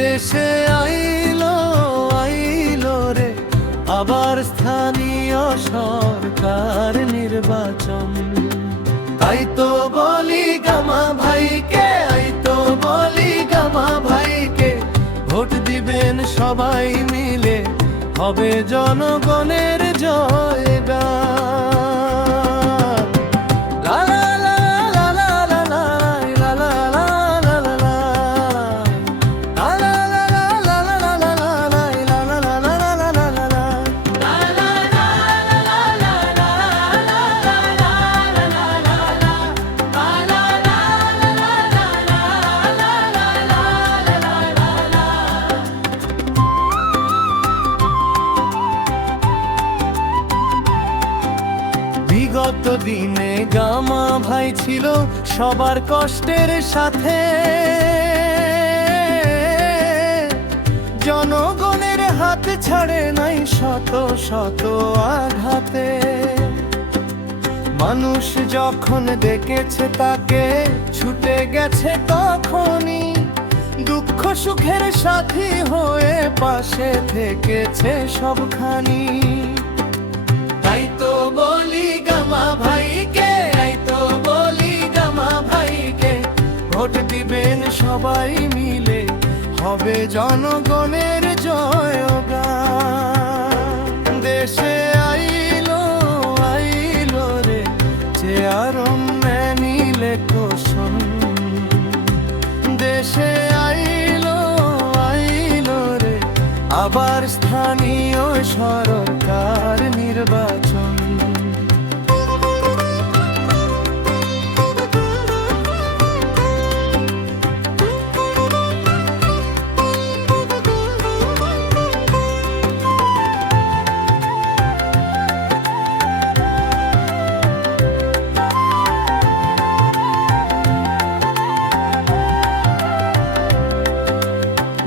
দেশে আইলো আইলো রে আবার স্থানীয় সরকার নির্বাচন। তাই তো বলি গামা ভাইকে, আই তো বলি গামা ভাইকে, ভোট দিবেন সবাই মিলে, হবে জনগণের জয়গান। বিগত দিনে গামা ভাই ছিল সবার কষ্টের সাথে, জনগণের হাত ছাড়ে নাই শত শত আঘাতে। মানুষ যখন দেখেছে তাকে ছুটে গেছে তখনই, দুঃখ সুখের সাথী হয়ে পাশে থেকেছে সবখানি। তাই তো বলি গামা ভাইকে, আই তো বলি গামা ভাইকে, ভোট দিবেন সবাই মিলে, হবে জনগণের জয়গান। দেশে আইলো আইলো রে চেয়ারম্যান ইলেকশন। দেশে আইলো আইলো রে আবার স্থানীয় সরকার নির্বাচন।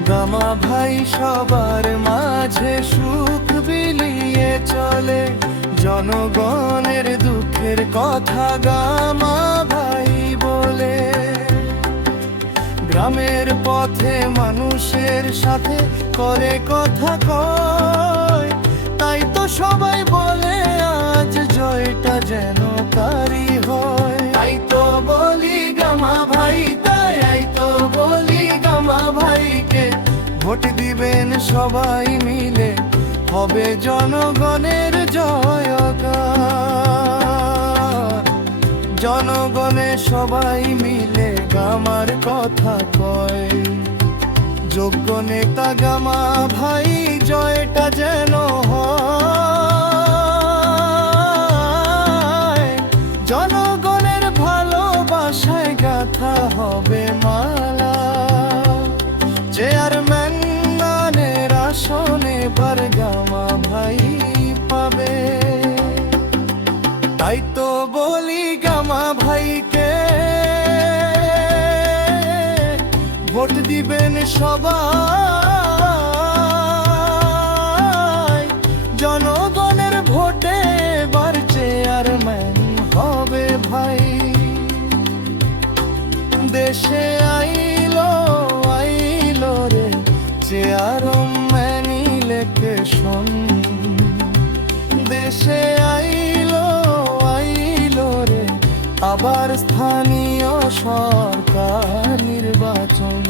গামা ভাই সবার মাঝে সুখ বিলিয়ে চলে, জনগণের দুঃখের কথা গামা ভাই বলে। গ্রামের পথে মানুষের সাথে করে কথা কয়, তাই তো সবাই বলে আজ জয়টা যেন তারই হয়। তাই তো বলি গামা ভাই, তাই তো বলি গামা ভাইকে, ভোট দিবেন সবাই মিলে, হবে জনগণের জয়গান। জনগণে সবাই মিলে গামার কথা কয়, যোগ্য নেতা গামা ভাই জয়টা যেন হয়। জনগণের ভালোবাসায় গাথা হবে মালা, চেয়ারম্যান মানের আসনে বার গামা ভাই পাবে। তাই তো বলি গামা ভাইকে, ভোট দিবেন সবাই, জনগণের ভোটে এবার চেয়ারম্যান হবে ভাই। দেশে আইলো আইলো রে চেয়ারম্যান ইলেকশন। দেশে আইলো আইলো রে আবার স্থানীয় সরকার নির্বাচন।